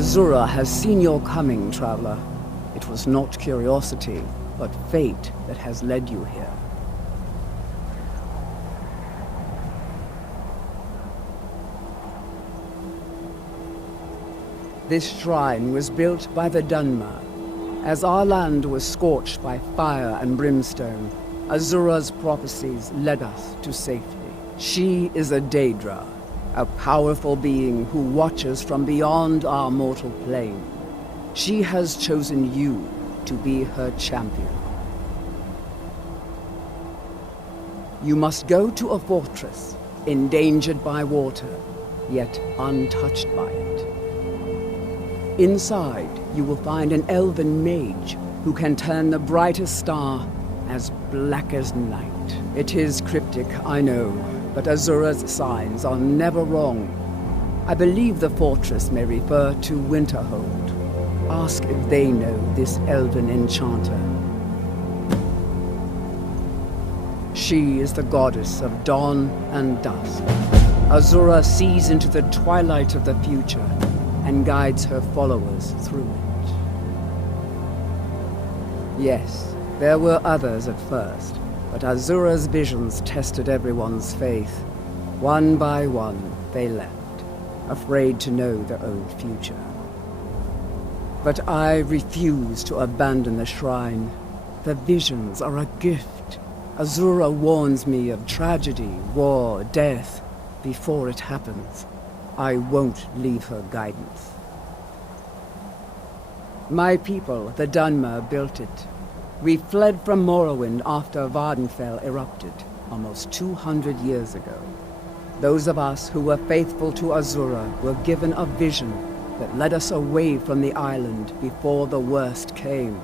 Azura has seen your coming, traveler. It was not curiosity, but fate that has led you here. This shrine was built by the Dunmer. As our land was scorched by fire and brimstone, Azura's prophecies led us to safety. She is a Daedra, a powerful being who watches from beyond our mortal plane. She has chosen you to be her champion. You must go to a fortress, endangered by water, yet untouched by it. Inside, you will find an elven mage who can turn the brightest star as black as night. It is cryptic, I know, but Azura's signs are never wrong. I believe the fortress may refer to Winterhold. Ask if they know this elven enchanter. She is the goddess of dawn and dusk. Azura sees into the twilight of the future and guides her followers through it. Yes, there were others at first, but Azura's visions tested everyone's faith. One by one, they left, afraid to know their own future. But I refuse to abandon the shrine. The visions are a gift. Azura warns me of tragedy, war, death, before it happens. I won't leave her guidance. My people, the Dunmer, built it. We fled from Morrowind after Vardenfell erupted, almost 200 years ago. Those of us who were faithful to Azura were given a vision that led us away from the island before the worst came.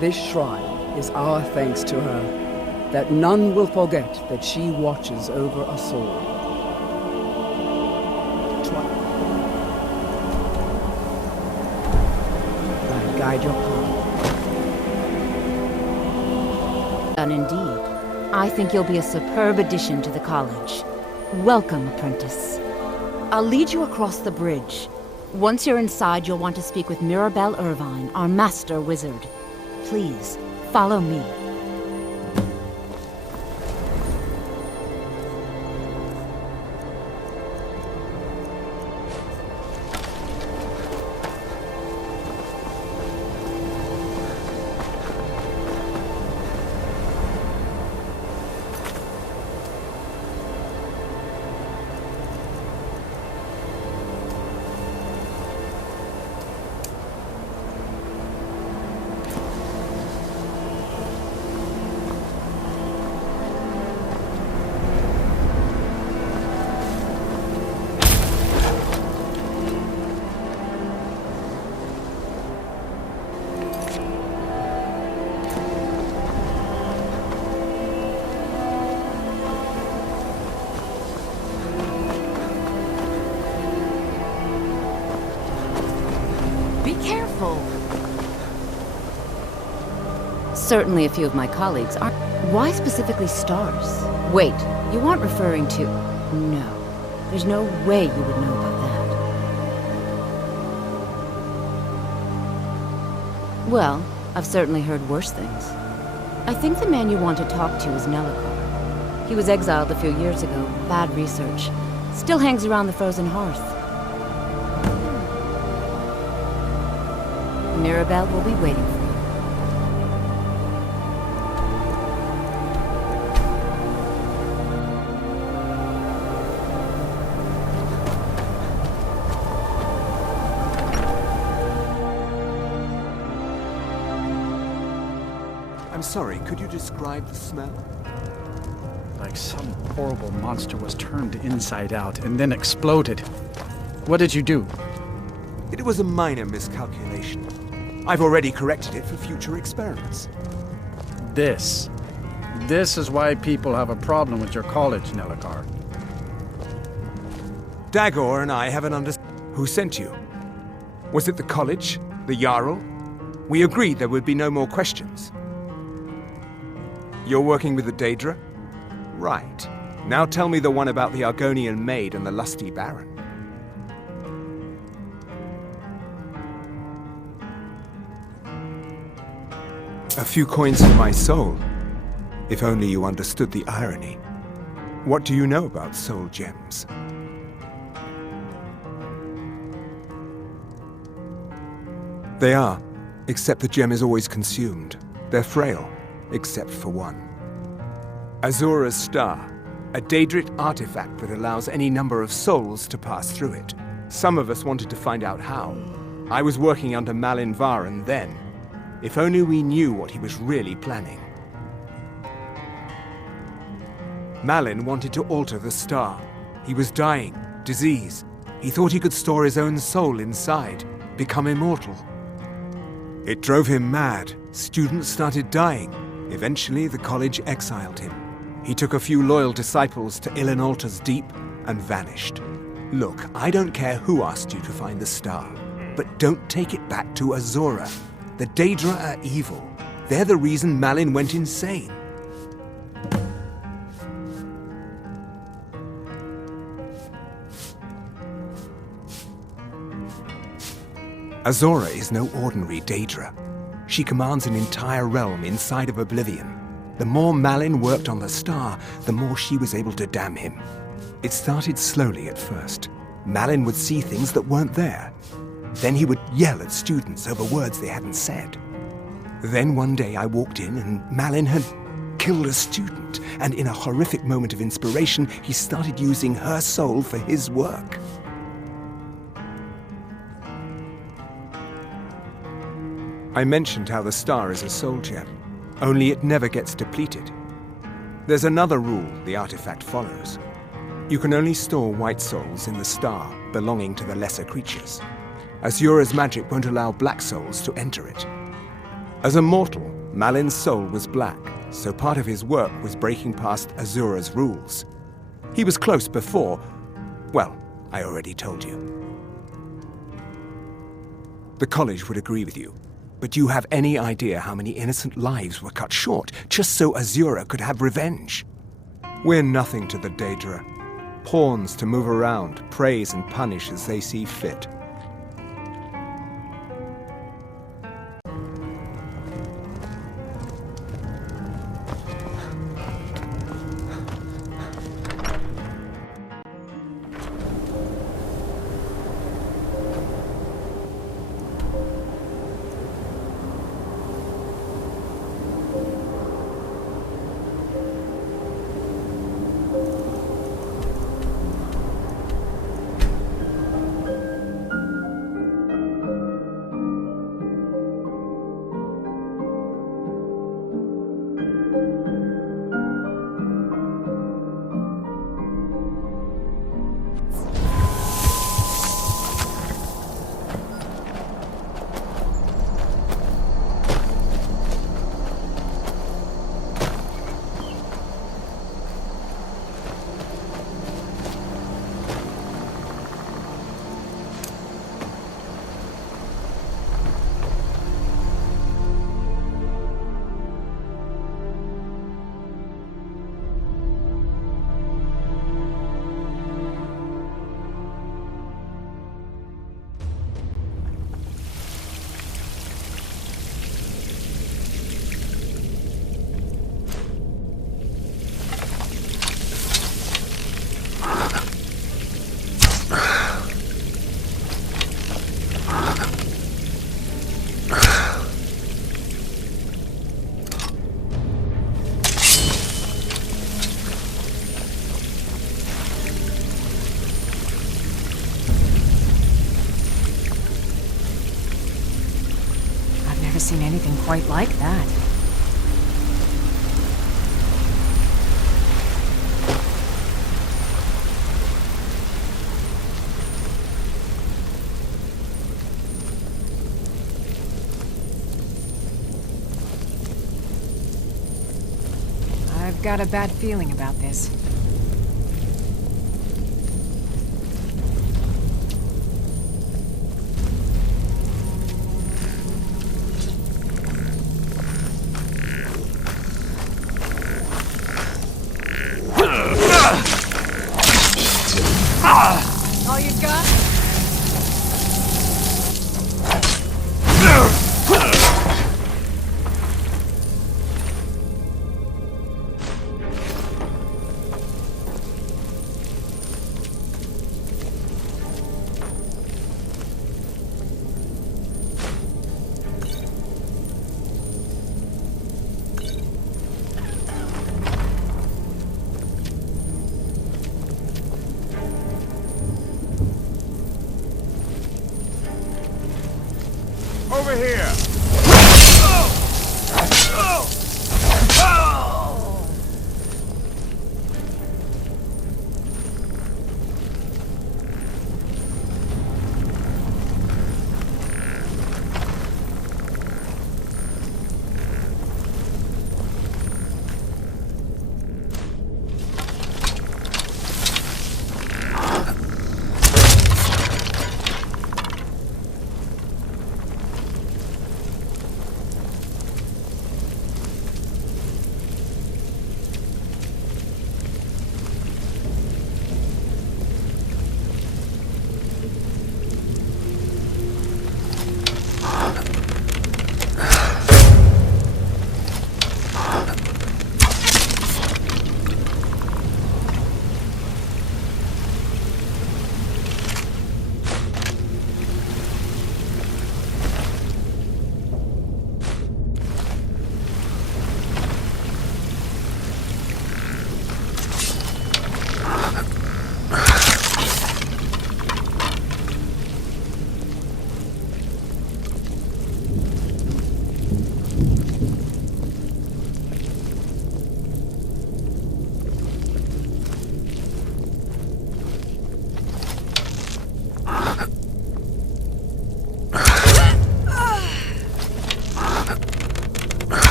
This shrine is our thanks to her, that none will forget that she watches over us all. Guide your path. And indeed, I think you'll be a superb addition to the college. Welcome, apprentice. I'll lead you across the bridge. Once you're inside, you'll want to speak with Mirabelle Irvine, our master wizard. Please, follow me. Certainly a few of my colleagues aren't. Why specifically stars? Wait, you aren't referring to... No, there's no way you would know about that. Well, I've certainly heard worse things. I think the man you want to talk to is Nelacar. He was exiled a few years ago. Bad research. Still hangs around the frozen hearth. Mirabelle will be waiting for you. I'm sorry, could you describe the smell? Like some horrible monster was turned inside out and then exploded. What did you do? It was a minor miscalculation. I've already corrected it for future experiments. This is why people have a problem with your college, Nelacar. Dagor and I have an understanding. Who sent you? Was it the college? The Jarl? We agreed there would be no more questions. You're working with the Daedra? Right. Now tell me the one about the Argonian maid and the lusty baron. A few coins for my soul. If only you understood the irony. What do you know about soul gems? They are, except the gem is always consumed. They're frail, except for one. Azura's star, a Daedric artifact that allows any number of souls to pass through it. Some of us wanted to find out how. I was working under Malin Varen then. If only we knew what he was really planning. Malin wanted to alter the star. He was dying, disease. He thought he could store his own soul inside, become immortal. It drove him mad. Students started dying. Eventually, the college exiled him. He took a few loyal disciples to Ilinalta's Deep and vanished. Look, I don't care who asked you to find the star, but don't take it back to Azura. The Daedra are evil. They're the reason Malin went insane. Azura is no ordinary Daedra. She commands an entire realm inside of Oblivion. The more Malin worked on the star, the more she was able to damn him. It started slowly at first. Malin would see things that weren't there. Then he would yell at students over words they hadn't said. Then one day I walked in and Malin had killed a student, and in a horrific moment of inspiration, he started using her soul for his work. I mentioned how the star is a soul gem, only it never gets depleted. There's another rule the artifact follows. You can only store white souls in the star belonging to the lesser creatures. Azura's magic won't allow black souls to enter it. As a mortal, Malin's soul was black, so part of his work was breaking past Azura's rules. He was close before. Well, I already told you. The college would agree with you, but do you have any idea how many innocent lives were cut short just so Azura could have revenge? We're nothing to the Daedra. Pawns to move around, praise and punish as they see fit. Seen anything quite like that. I've got a bad feeling about this. All you got? over here!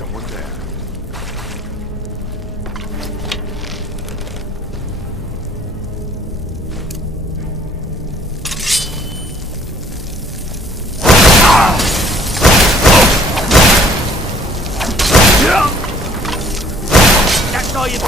someone there. That's all you...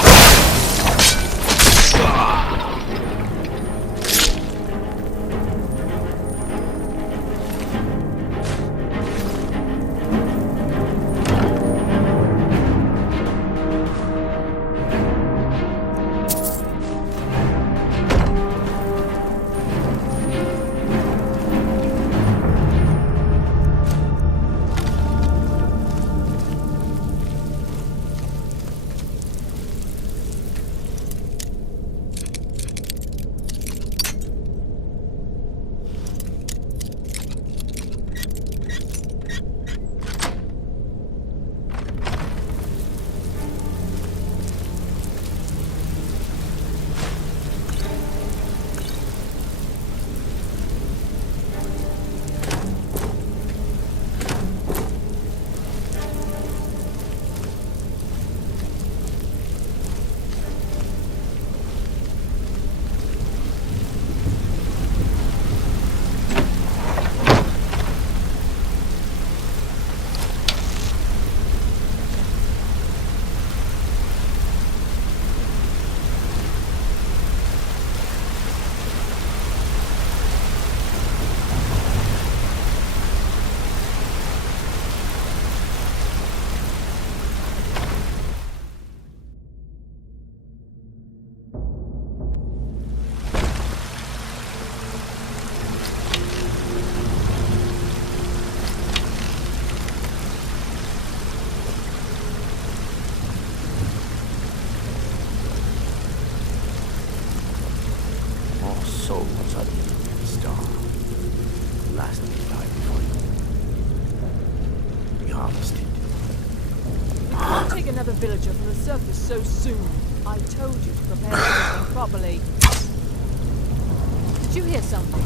harvested. We can't take another villager from the surface so soon. I told you to prepare everything properly. Did you hear something?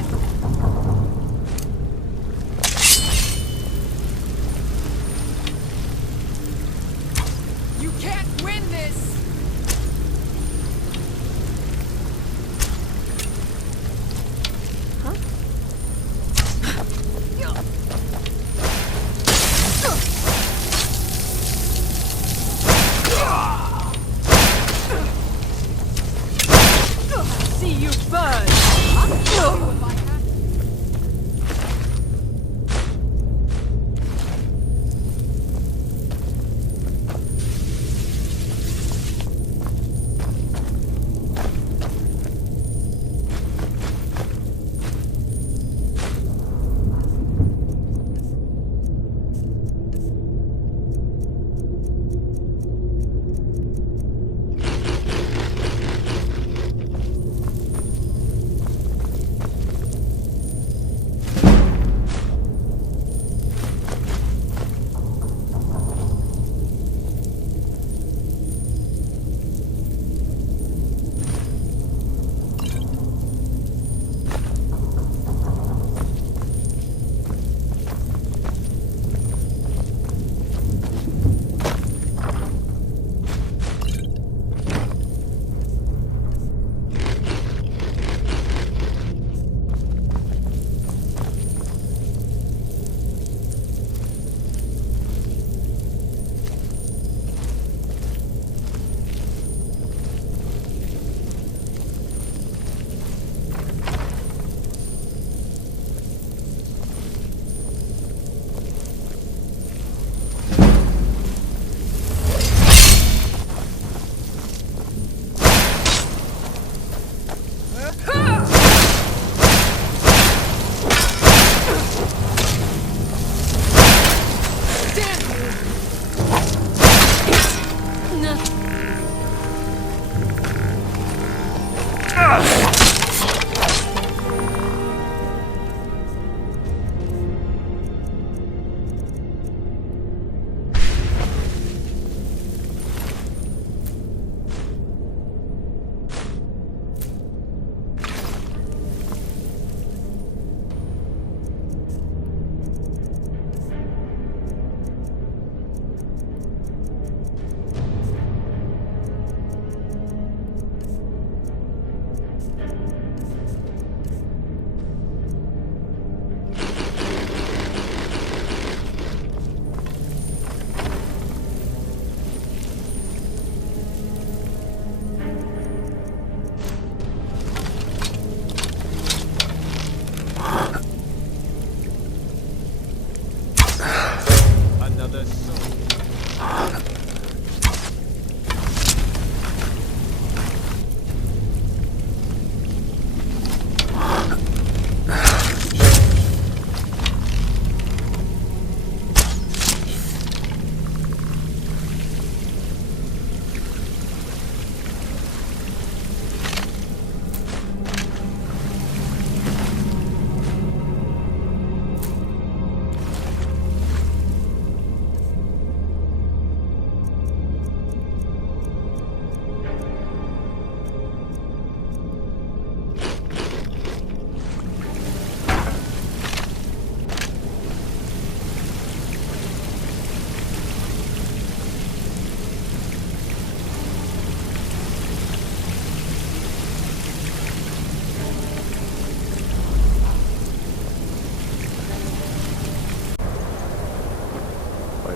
You can't win this! See you burn!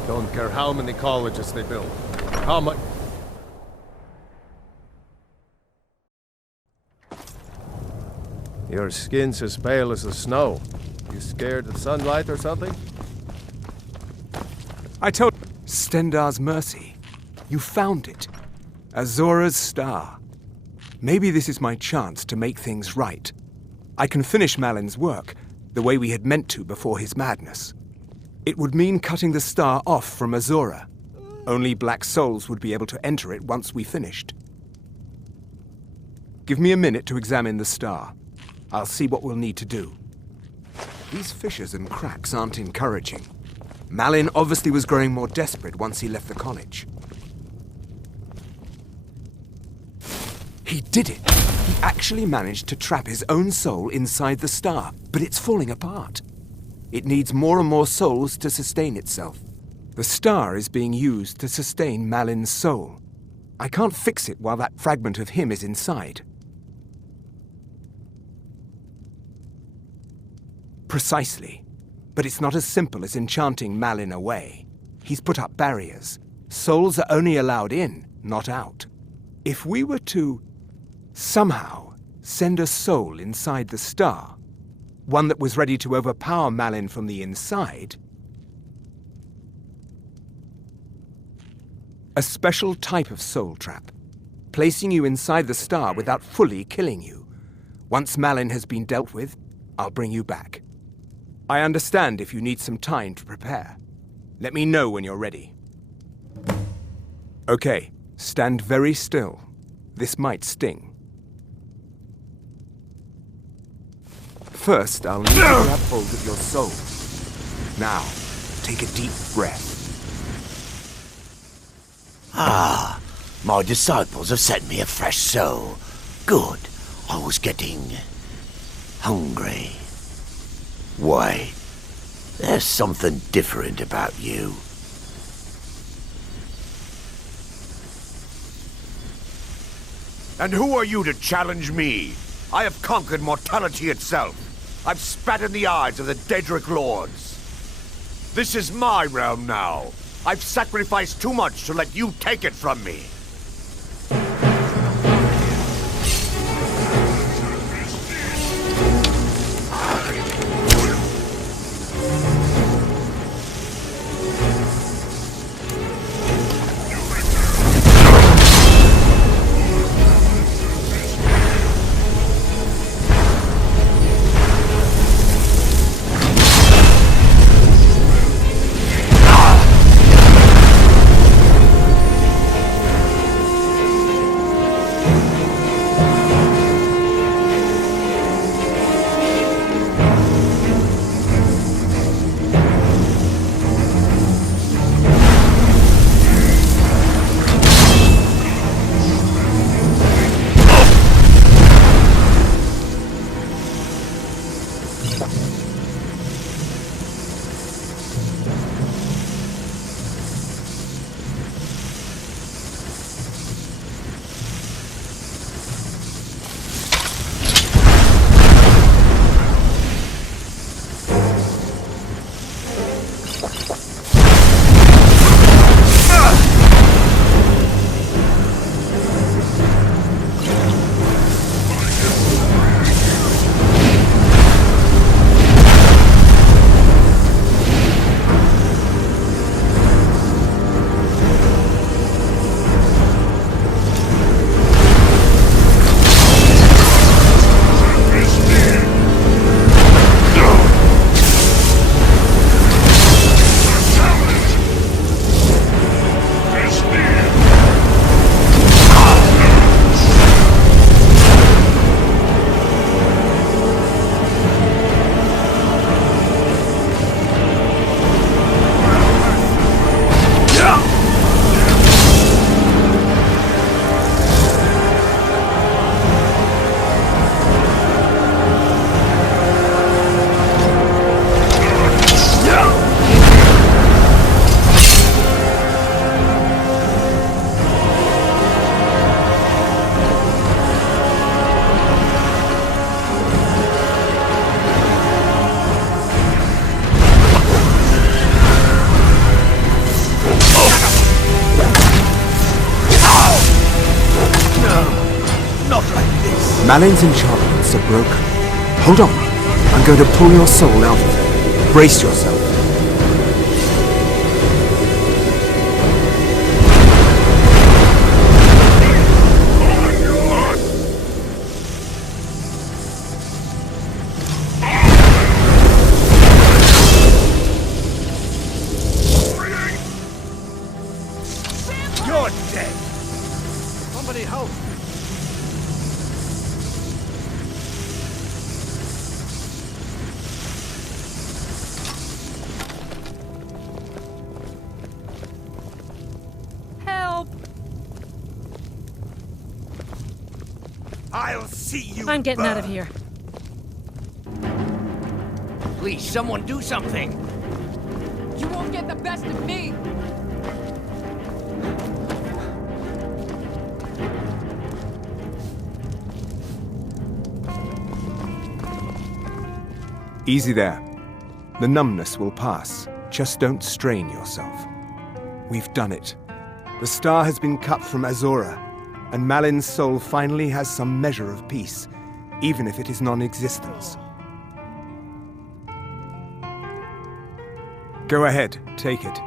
Don't care how many colleges they build. How much... Your skin's as pale as the snow. You scared of sunlight or something? I told Stendar's mercy. You found it. Azura's star. Maybe this is my chance to make things right. I can finish Malin's work, the way we had meant to before his madness. It would mean cutting the star off from Azura. Only black souls would be able to enter it once we finished. Give me a minute to examine the star. I'll see what we'll need to do. These fissures and cracks aren't encouraging. Malin obviously was growing more desperate once he left the college. He did it! He actually managed to trap his own soul inside the star, but it's falling apart. It needs more and more souls to sustain itself. The star is being used to sustain Malin's soul. I can't fix it while that fragment of him is inside. Precisely. But it's not as simple as enchanting Malin away. He's put up barriers. Souls are only allowed in, not out. If we were to somehow send a soul inside the star, one that was ready to overpower Malin from the inside, a special type of soul trap, placing you inside the star without fully killing you. Once Malin has been dealt with, I'll bring you back. I understand if you need some time to prepare. Let me know when you're ready. Okay, stand very still. This might sting. First, I'll need to grab hold of your soul. Now, take a deep breath. Ah, my disciples have sent me a fresh soul. Good. I was getting hungry. Wait, there's something different about you. And who are you to challenge me? I have conquered mortality itself. I've spat in the eyes of the Daedric lords. This is my realm now. I've sacrificed too much to let you take it from me. Malin's enchantments are broken. Hold on. I'm going to pull your soul out of it. Brace yourself. You're dead! Somebody help! I'll see you. I'm getting out of here. Please, someone do something. You won't get the best of me! Easy there. The numbness will pass. Just don't strain yourself. We've done it. The star has been cut from Azura, and Malin's soul finally has some measure of peace, even if it is non-existence. Go ahead, take it.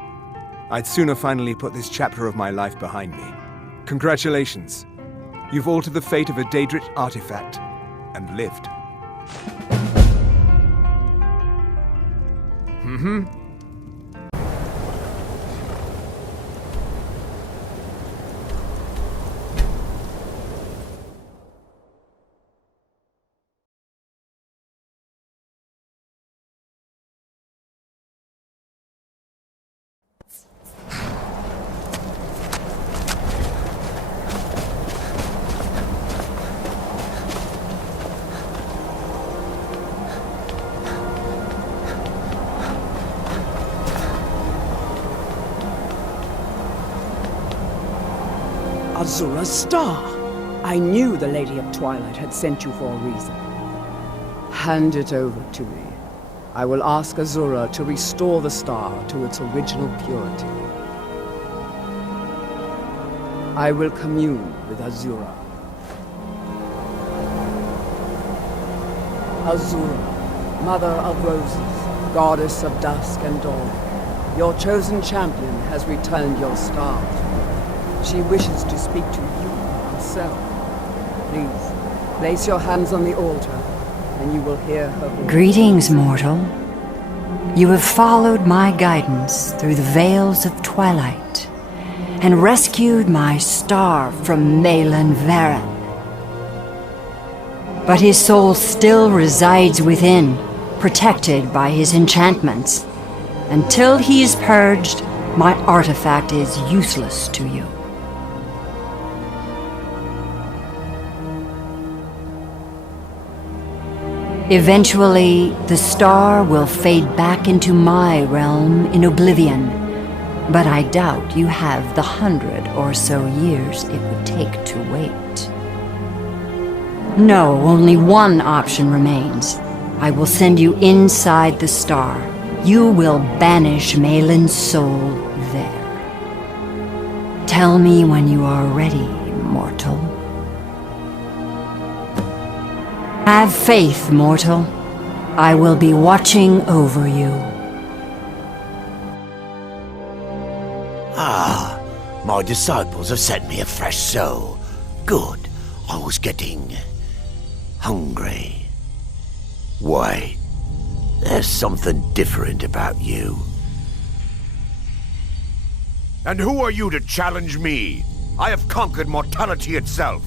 I'd sooner finally put this chapter of my life behind me. Congratulations. You've altered the fate of a Daedric artifact, and lived. Azura's star! I knew the Lady of Twilight had sent you for a reason. Hand it over to me. I will ask Azura to restore the star to its original purity. I will commune with Azura. Azura, Mother of Roses, Goddess of Dusk and Dawn, your chosen champion has returned your star. She wishes to speak to you herself. Please, place your hands on the altar, and you will hear her voice. Greetings, mortal. You have followed my guidance through the veils of twilight, and rescued my star from Malin Varen. But his soul still resides within, protected by his enchantments. Until he is purged, my artifact is useless to you. Eventually, the star will fade back into my realm in oblivion, but I doubt you have the 100 or so years it would take to wait. No, only one option remains. I will send you inside the star. You will banish Malin's soul there. Tell me when you are ready, mortal. Have faith, mortal. I will be watching over you. Ah, my disciples have sent me a fresh soul. Good. I was getting hungry. Wait, there's something different about you. And who are you to challenge me? I have conquered mortality itself.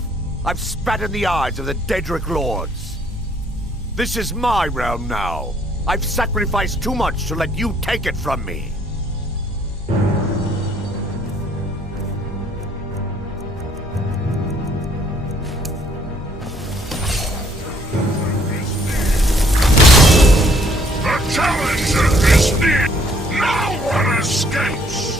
I've spat in the eyes of the Daedric Lords. This is my realm now. I've sacrificed too much to let you take it from me. The challenger is near. No one escapes.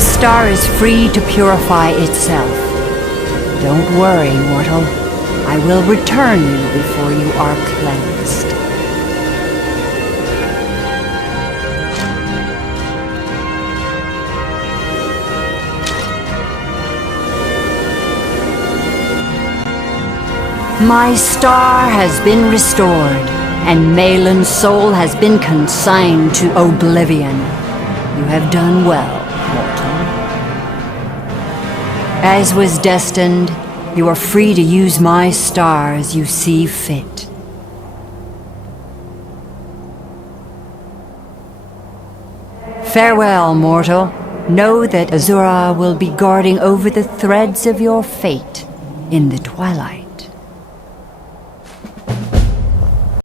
The star is free to purify itself. Don't worry, mortal. I will return you before you are cleansed. My star has been restored, and Malin's soul has been consigned to oblivion. You have done well, mortal. As was destined, you are free to use my star as you see fit. Farewell, mortal. Know that Azura will be guarding over the threads of your fate in the twilight.